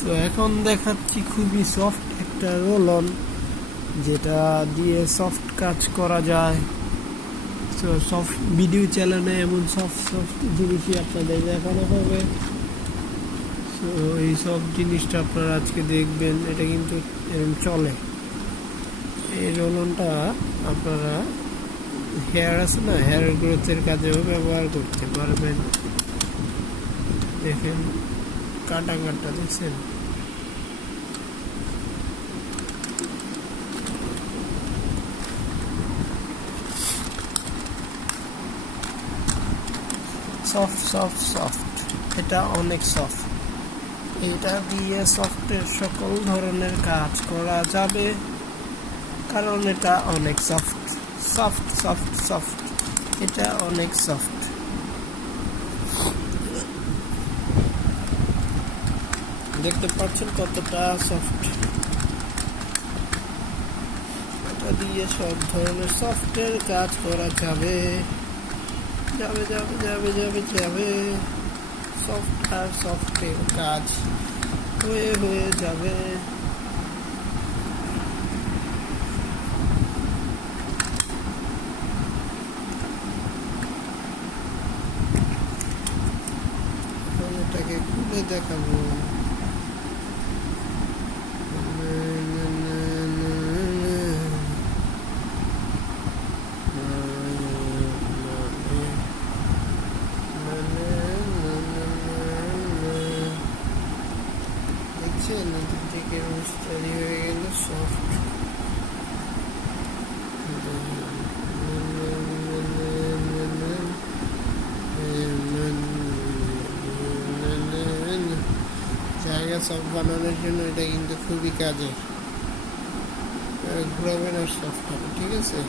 তো এখন দেখাচ্ছি খুবই সফট একটা রোল অন, যেটা দিয়ে সফট কাজ করা যায়। তো সফট ভিডিও চ্যানেলে এমন সফট সফট জিনিসই আপনাদের দেখানো হবে। তো এই সব জিনিসটা আপনারা আজকে দেখবেন, এটা কিন্তু এরকম চলে। এই রোল অনটা আপনারা হেয়ার আছে না, হেয়ার গ্রোথের কাজেও ব্যবহার করতে পারবেন। দেখেন কাটা দেখছেন, সফট সফট সফট, এটা অনেক সফট। এটা দিয়ে সফটের সকল ধরনের কাজ করা যাবে, কারণ এটা অনেক সফট সফট সফট সফট, এটা অনেক সফট। দেখতে পাচ্ছেন কতটা সফট। এটা দিয়ে সব ধরনের সফটের কাজ করা যাবে যাবে যাবে যাবে যাবে যাবে সফট আর সফটের কাজ হয়ে যাবে। এটাকে খুলে দেখাবো। নদীর দিকে তৈরি হয়ে গেল সফট। জায়গা সফট বানানোর জন্য এটা কিন্তু খুবই কাজের। ঘুরাবেন আর সফট হবে, ঠিক আছে।